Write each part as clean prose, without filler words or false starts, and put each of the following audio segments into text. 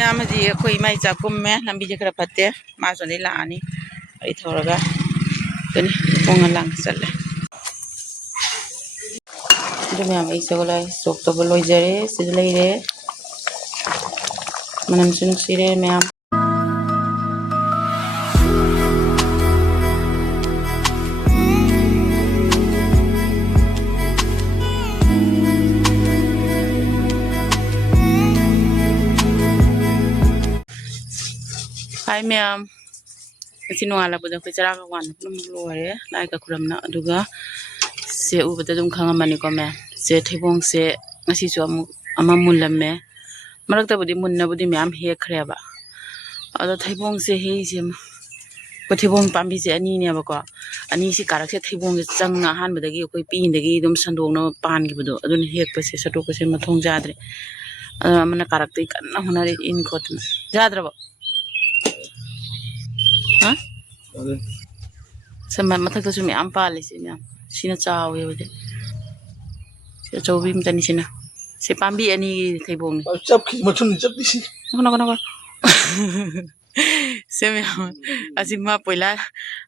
ꯌꯥꯝꯗꯤ ꯑꯩꯈꯣꯏ ꯏꯃꯥ ꯏꯆꯥ ꯀꯨꯝꯃꯦ ꯂꯝꯕꯤꯁꯦ ꯈꯔ ꯐꯠꯇꯦ ꯃꯥꯁꯨ ꯑꯗꯩ ꯂꯥꯛꯑꯅꯤ ꯑꯩ ꯊꯧꯔꯒ ꯑꯗꯨꯅꯤ ꯊꯣꯡꯉ ꯂꯥꯡ ꯆꯠꯂꯦ ꯑꯗꯨ ꯃꯌꯥꯝ ꯑꯩ ꯆꯒꯠꯂ ꯆꯣꯛ ꯇꯧꯕ ꯂꯣꯏꯖꯔꯦ ꯁꯤꯗ ꯂꯩꯔꯦ ꯃꯅꯝꯁꯨ ꯅꯨꯡꯁꯤꯔꯦ ꯃꯌꯥꯝ Hai ma'am. Kasi nungalabod ako sa rakawan. Lumuluwari. Laika kuram na. Aduga. Si ubata dum kanga maniko me. Si theibong si ngasisu amamulam me. Markta budi munna budi ma'am he kreba. Ado theibong si he si ko theibong pambi si ani ne ba ko. Ani si karak si theibong chang na han badagi koi pin dagi dum sandong no pan gi budo. Adun hek pa si satu ko si mathong jadre. Amana karak tai kan na hunari in ko tna. Jadra ba. Huh? Sama mathak su mi am pali si ma'am sina chaw ye bode si chaw bim tani sina si pambi ani theibong ni chap ki mathun chap di si kono se ma'am asima poila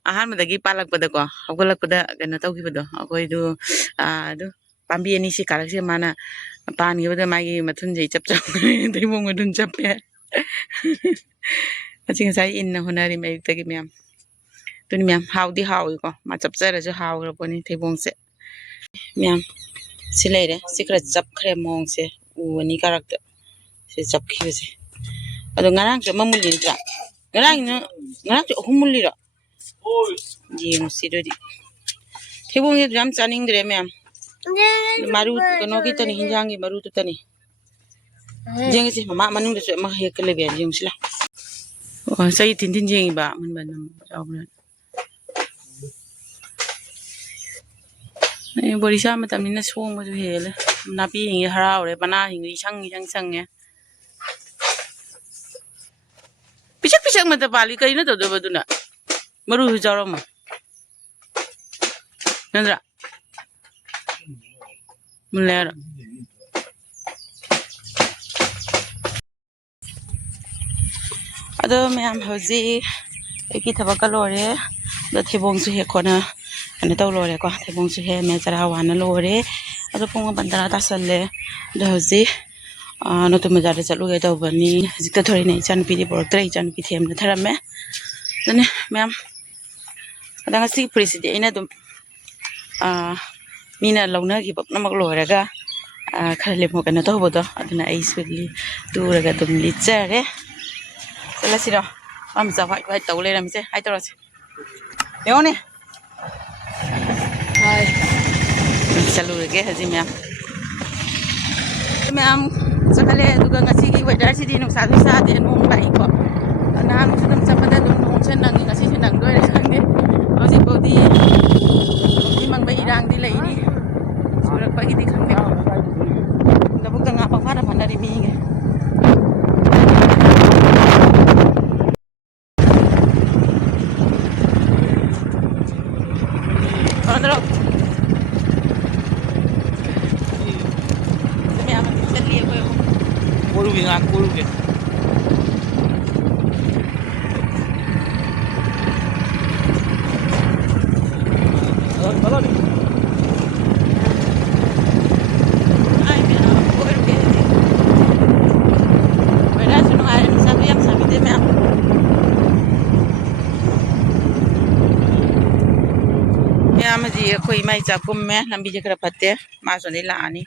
ahan madagi palak pada ko hawgalak pada kena taw gi bado akoi du adu pambi ani si karak si mana pan gi bada magi mathun jei chap chap theibong madun chap pe Asing sai in na hunari mai tagi ma'am Tuni ma'am howdy how ko ma chap chara ju how ro poni theibong se ma'am silai re secret chap khre mong se u ani karakter se chap khi se ado ngarang je mamuli tra ngarang je humuli ro ji no sidodi theibong ye jam chaning dre ma'am maru kono ki tani hinjang gi maru tu tani jeng se mama manung de ma he kele be jeng sila oh sai tin tin jeng ba mun ban nam Borisa matamina song ma ju hele napi hingi haraure pana hingi sang ye pisak mata pali kai na to do baduna maru jarom nandra mulera ado ma'am hoji eki thabaka lore da theibong su he khona ana taw lore ko theibong su he me chara wana lore ado punga bandara ta salle da hoji no to majar chalu ge taw bani jikta thori nei chan pi di porok trai chan pi them na tharame dane ma'am ada ngasi president ina dum mina launa gi bak namak lore ga khale mo kana taw bodo aduna ai swigli turaga dum lichare Sila sila, kami sa white tahu leirame se, hai terus. Yang ni? Hai. Chatlure ke haji ma'am. Ma'am, sekali juga ngasih weather sih di nusa de nong baik kok. Nah, sudah mencapai dan nong senang ngasih senang dua orang ni. Masih bodi, memang bayi rang di leiri. Sudah pagi di kami. Dah bukan apa pada pandai minggu. Terus, semi aman chatliye ko. koru ke Ay, mira, koru ke. Wala suno ay satu yang sabi de ma'am. Ma'am ji khoi mai cha kum me lambi je khara phatte ma so ni la ani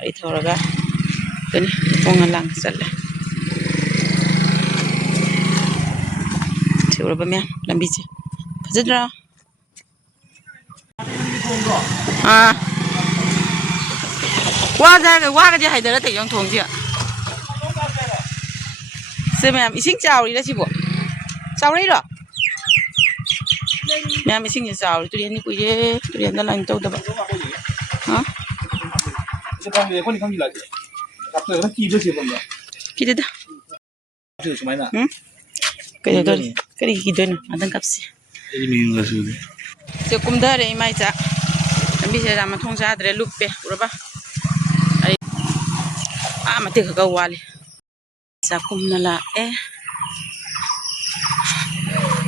ai thoraga tani ponga lang challe thura ba ma'am lambi je phajadra wa ga je haidara te yong thong ji se ma'am ising chawri la sibo chawri ro Ma'am ising ni chawri tu ni kuye tu ni na lang taw da ba ha sekarang dia kon kami lagi tapi orang kiri sih bang kita dah tu cuma na kaya dori kaya hidon adan kapsi ini minggu sudah so kumdare mai cha ambi se rama thong sa dre luppe uraba ai mate ka wali Sakumna lae.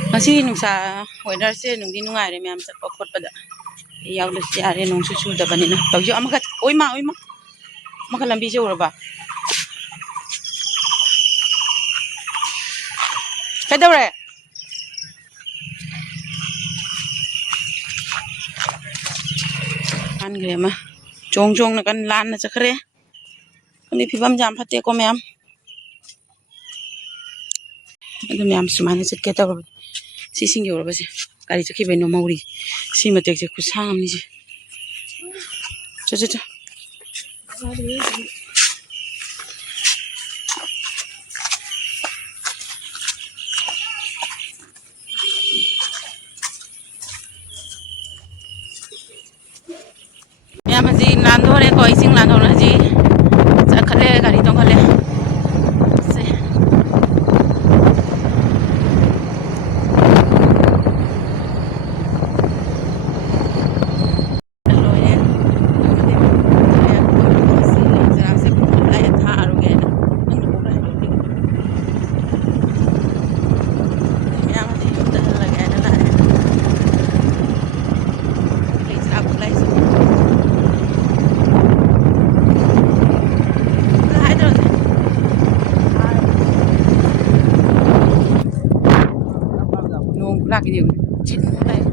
Ngasi nungsa weather se nungdi nungaire myam chappa khotpada. Yawles yare nungsu chudabanina. Tawju amakat oima makalambi se uraba. Kedawre. An grema. Jong na kan lan na chakre. Kani phibam jam phate ko myam. Adu myam sumane chitke taw. Si singi uraba se. Kari chakhi beno mauri. Si matek je kusang amni je. Cha. Myam haji landore ko ising landor haji. Chakhale gari tong khale. Se. Lagi dia, cik mulai.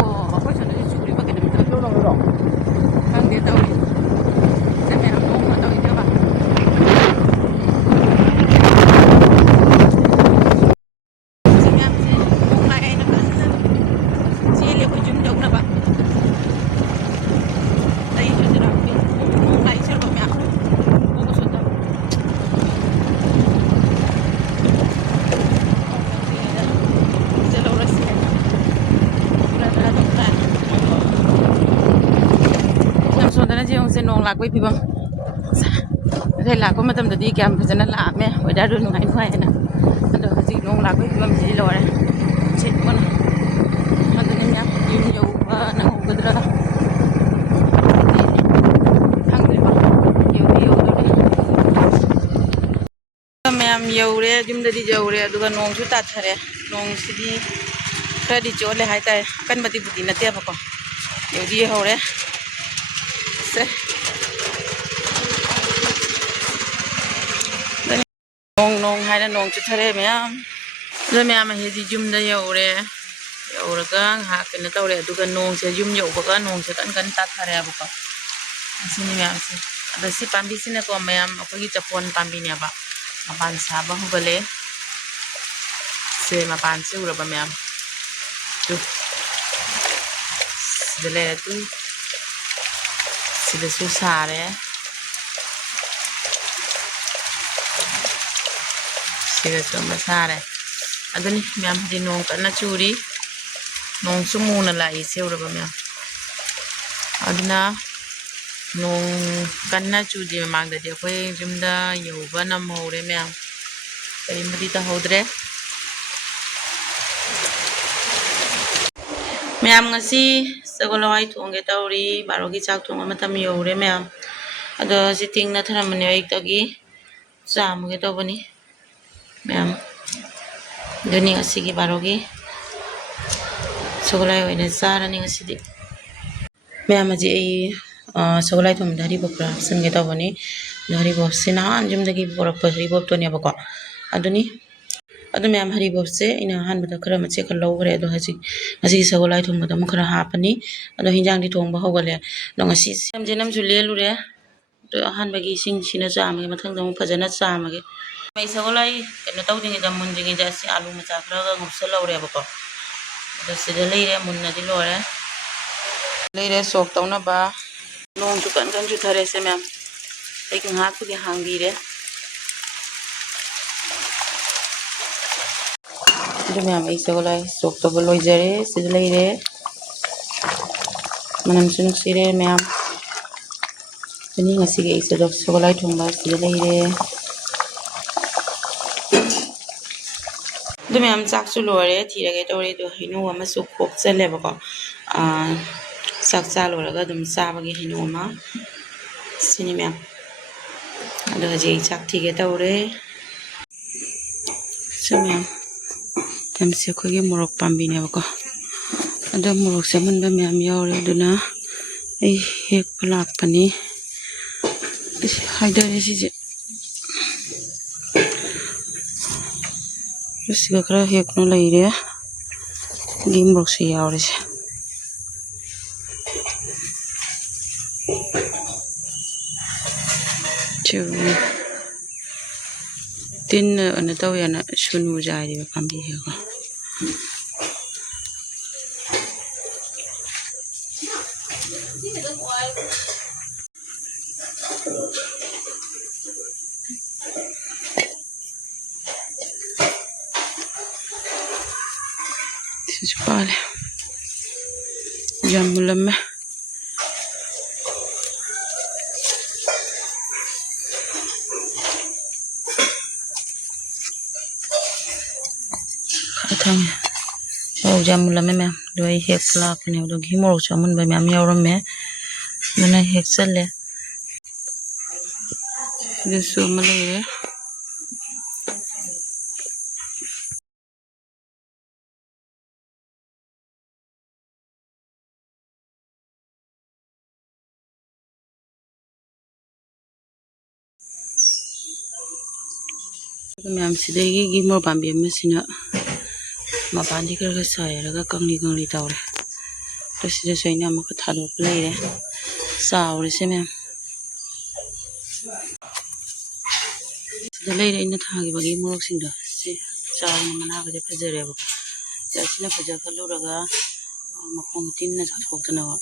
Oh, apa sana dia curi pakai demi tak tahu. Kang dia tahu. Saya memang nong tahu itu apa. Saya mesti nong lagi nak kan. Saya lihat ujung jauh nak. Tapi itu jelas. Nong lagi serba mea. Oh, sudah. Nong lạc với phi băng, đây là có một tầm đi kèm phải rất là mẹ, hồi đã đưa nong hay khoai nè, bây giờ gì nong lạc với phi băng gì rồi đấy, chết con, nó tự nhiên nhá, nhiều nhiều nắng hồng cái đó, thằng người băng, nhiều rồi đấy, mẹ em nhiều đấy, chúng ta đi nhiều đấy, đôi khi nong chút tạt thôi, nong sẽ đi, cái đi chỗ này hay tay, căn bati bati nè tiệp vào, nhiều đi hầu đấy. Nong hai là nong chút thare myam rồi myam mà hết zoom đây dầu rồi cái hạt cái nó tao rồi tụi cái nong sẽ zoom dầu baka nong sẽ kan tát thare baka xin myam xin ada si pambi xin ko myam ako gi chapon pambi nya ba mapan sa ba hubale se mapan se ura ba myam tu dele tu sila susare sila sumasare adani myam di nong kana churi nong sumu na lai seura ba myam aduna nong kana chudi mang da de khoi jumda yoba nam hore myam kari madi ta hodre myam ngasi sagolawai thongge tawri barogi chak thong matam yore myam ado siting na tharamani ekdagi chamuge tawbani myam doni asigi barogi sagolai oine charani ngasidi myam aji sagolai thom dari bokra sange tawbani dari bo sina anjumdagi borak pari bob to ne bako adoni adu myam hari bob se ina han bada khara mache khal logre ado haji ngasi sagolai thom bada khara hapani ado hinjang di thong ba hogale no ngasi samjenam jule lure to han bagi sing sina chamage mathang dam phajana chamage mai sagolai keno tawdingi da munjingi da si alu macha khara ga ngupsa logre bako ado sida leire munna di lore leire sok tawna ba nong chu kan ju thare se myam ai ku ha ku di hangbire ado myam ai sagolai sok to boloi jare sida leire manam sun sire myam ini ngasi ge isa dok sagolai thongba sida leire ado myam chak chu lore thirage tore do hinu ama su khop chale bako chak cha lore ga dum cha bagi hinu ama sini myam ꯑꯗꯣ ꯍꯧꯖꯤꯛ ꯆꯥꯛ ꯊꯤꯒꯦ ꯇꯧꯔꯦ ꯁꯤ ꯃꯌꯥꯝ ꯊꯝꯁꯦ ꯑꯩꯈꯣꯏꯒꯤ ꯃꯣꯔꯣꯛ ꯄꯥꯝꯕꯤꯅꯦꯕꯀꯣ ꯑꯗꯣ ꯃꯣꯔꯣꯛꯁꯦ ꯑꯃꯨꯟꯕ ꯃꯌꯥꯝ ꯌꯥꯎꯔꯦ ꯑꯗꯨꯅ ꯑꯩ ꯍꯦꯛꯄ ꯂꯥꯛꯄꯅꯤ ꯍꯥꯏꯗꯔꯦ ꯁꯤꯁꯦ ꯁꯤꯒ ꯈꯔ ꯍꯦꯛꯄꯅ ꯂꯩꯔꯦ ꯒꯤ ꯃꯣꯔꯣꯛꯁꯨ ꯌꯥꯎꯔꯤꯁꯦ ꯇꯤꯟꯅ ꯑꯣꯏꯅ ꯇꯧꯋꯦꯅ ꯁꯨꯅꯨ ꯆꯥꯏꯔꯤꯕ ꯄꯥꯝꯕꯤꯁꯦꯀꯣ ꯁꯤꯁꯨ ꯄꯥꯜꯂꯦ ꯌꯥꯝ ꯃꯨꯜꯂꯝꯃꯦ ꯊꯝꯃꯦ ꯃꯣꯔꯣꯛ ꯌꯥꯝ ꯃꯨꯜꯂꯝꯃꯦ ꯃꯌꯥꯝ ꯑꯗꯣ ꯑꯩ ꯍꯦꯛꯄ ꯂꯥꯛꯄꯅꯦ ꯑꯗꯣ ꯘꯤ ꯃꯣꯔꯣꯛꯁꯨ ꯑꯃꯨꯟꯕ ꯃꯌꯥꯝ ꯌꯥꯎꯔꯝꯃꯦ ꯑꯗꯨꯅ ꯍꯦꯛꯆꯜꯂꯦ ꯁꯤꯗꯁꯨ ꯑꯃ ꯂꯩꯔꯦ ꯃꯌꯥꯝꯁꯤꯗꯒꯤ ꯘꯤ ꯃꯣꯔꯣꯛ ꯄꯥꯝꯕꯤ ꯑꯃꯁꯤꯅ ꯃꯄꯥꯟꯗꯤ ꯈꯔ ꯈꯔ ꯁꯥꯏꯔꯒ ꯀꯪꯂꯤ ꯀꯪꯂꯤ ꯇꯧꯔꯦ ꯑꯗꯣ ꯁꯤꯗꯁꯨ ꯑꯩꯅ ꯑꯃꯨꯛꯀ ꯊꯥꯗꯣꯛꯄ ꯂꯩꯔꯦ ꯆꯥꯎꯔꯤꯁꯦ ꯃꯌꯥꯝ ꯁꯤꯗ ꯂꯩꯔꯦ ꯑꯩꯅ ꯊꯥꯈꯤꯕ ꯘꯤ ꯃꯣꯔꯣꯛꯁꯤꯡꯗꯣ ꯁꯤ ꯆꯥꯎꯅ ꯃꯅꯥꯒꯗꯤ ꯐꯖꯔꯦꯕꯀꯣ ꯑꯁꯤꯅ ꯐꯖ ꯈꯜꯂꯨꯔꯒ ꯃꯈꯣꯡ ꯇꯤꯟꯅ ꯆꯥꯊꯣꯛꯇꯅꯕ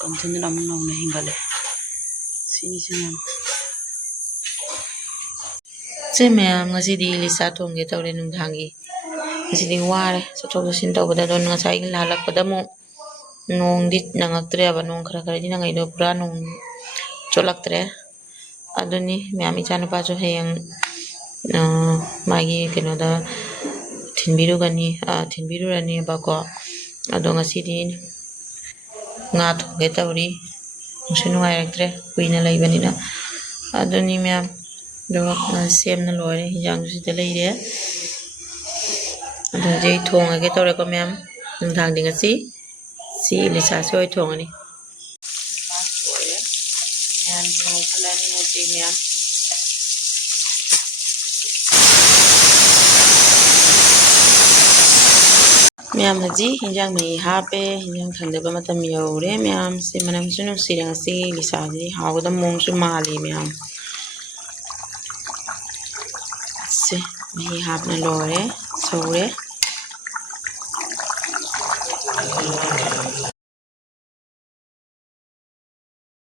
ꯀꯪꯁꯤꯟꯗꯅ ꯑꯃꯨꯛ ꯅꯧꯅ ꯍꯦꯟꯒꯠꯂꯦ ꯁꯤꯅꯤꯁꯦ ꯃꯌꯥꯝ ꯁꯤ ꯃꯌꯥꯝ ꯉꯁꯤꯗꯤ ꯂꯤꯆꯥ ꯊꯣꯡꯒꯦ ꯇꯧꯔꯦ ꯅꯨꯡꯗꯥꯡꯒꯤ ꯉꯁꯤꯗꯤ ꯋꯥꯔꯦ ꯆꯠꯊꯣꯛ ꯆꯠꯁꯤꯟ ꯇꯧꯕꯗ ꯑꯗꯣ ꯉꯁꯥꯏ ꯍꯜꯂꯛꯄꯗ ꯑꯃꯨꯛ ꯅꯣꯡꯗꯤ ꯅꯪꯉꯛꯇ꯭ꯔꯦꯕ ꯅꯣꯡ ꯈꯔ ꯈꯔꯗꯤ ꯅꯪꯉꯛꯏꯗꯣ ꯄꯨꯔꯥ ꯅꯣꯡ ꯆꯣꯠꯂꯛꯇ꯭ꯔꯦ ꯑꯗꯨꯅꯤ ꯃꯌꯥꯝ ꯏꯆꯥꯅꯨꯄꯥꯁꯨ ꯍꯌꯦꯡ ꯃꯥꯒꯤ ꯀꯩꯅꯣꯗ ꯊꯤꯟꯕꯤꯔꯨꯔꯅꯦꯕꯀꯣ ꯑꯗꯣ ꯉꯁꯤꯗꯤ ꯉꯥ ꯊꯣꯡꯒꯦ ꯇꯧꯔꯤ ꯅꯨꯡꯁꯨ ꯅꯨꯡꯉꯥꯏꯔꯛꯇ꯭ꯔꯦ ꯀꯨꯏꯅ ꯂꯩꯕꯅꯤꯅ ꯑꯗꯨꯅꯤ ꯃꯌꯥꯝ ꯑꯗꯨꯒ ꯁꯦꯝꯅ ꯂꯣꯏꯔꯦ ꯍꯤꯟꯖꯥꯡꯁꯨ ꯁꯤꯗ ꯂꯩꯔꯦ ꯑꯗꯣ ꯍꯧꯖꯤꯛ ꯑꯩ ꯊꯣꯡꯉꯒꯦ ꯇꯧꯔꯦꯀꯣ ꯃꯌꯥꯝ ꯅꯨꯡꯗꯥꯡꯗꯤ ꯉꯁꯤ ꯁꯤ ꯂꯤꯆꯥꯁꯤ ꯑꯣꯏ ꯊꯣꯡꯉꯅꯤ ꯃꯌꯥꯝ ꯍꯧꯖꯤꯛ ꯍꯤꯟꯖꯥꯡ ꯃꯍꯤ ꯍꯥꯞꯄꯦ ꯍꯤꯟꯖꯥꯡ ꯊꯥꯡꯗꯕ ꯃꯇꯝ ꯌꯧꯔꯦ ꯃꯌꯥꯝꯁꯦ ꯃꯅꯝꯁꯨ ꯅꯨꯡꯁꯤꯔꯦ ꯉꯁꯤ ꯂꯤꯆꯥꯁꯤꯗꯤ ꯍꯥꯎꯒꯗꯕ ꯃꯑꯣꯡꯁꯨ ꯃꯥꯜꯂꯤ ꯃꯌꯥꯝ ꯁꯦ ꯃꯍꯤ ꯍꯥꯞꯅ ꯂꯣꯏꯔꯦ ꯁꯧꯔꯦ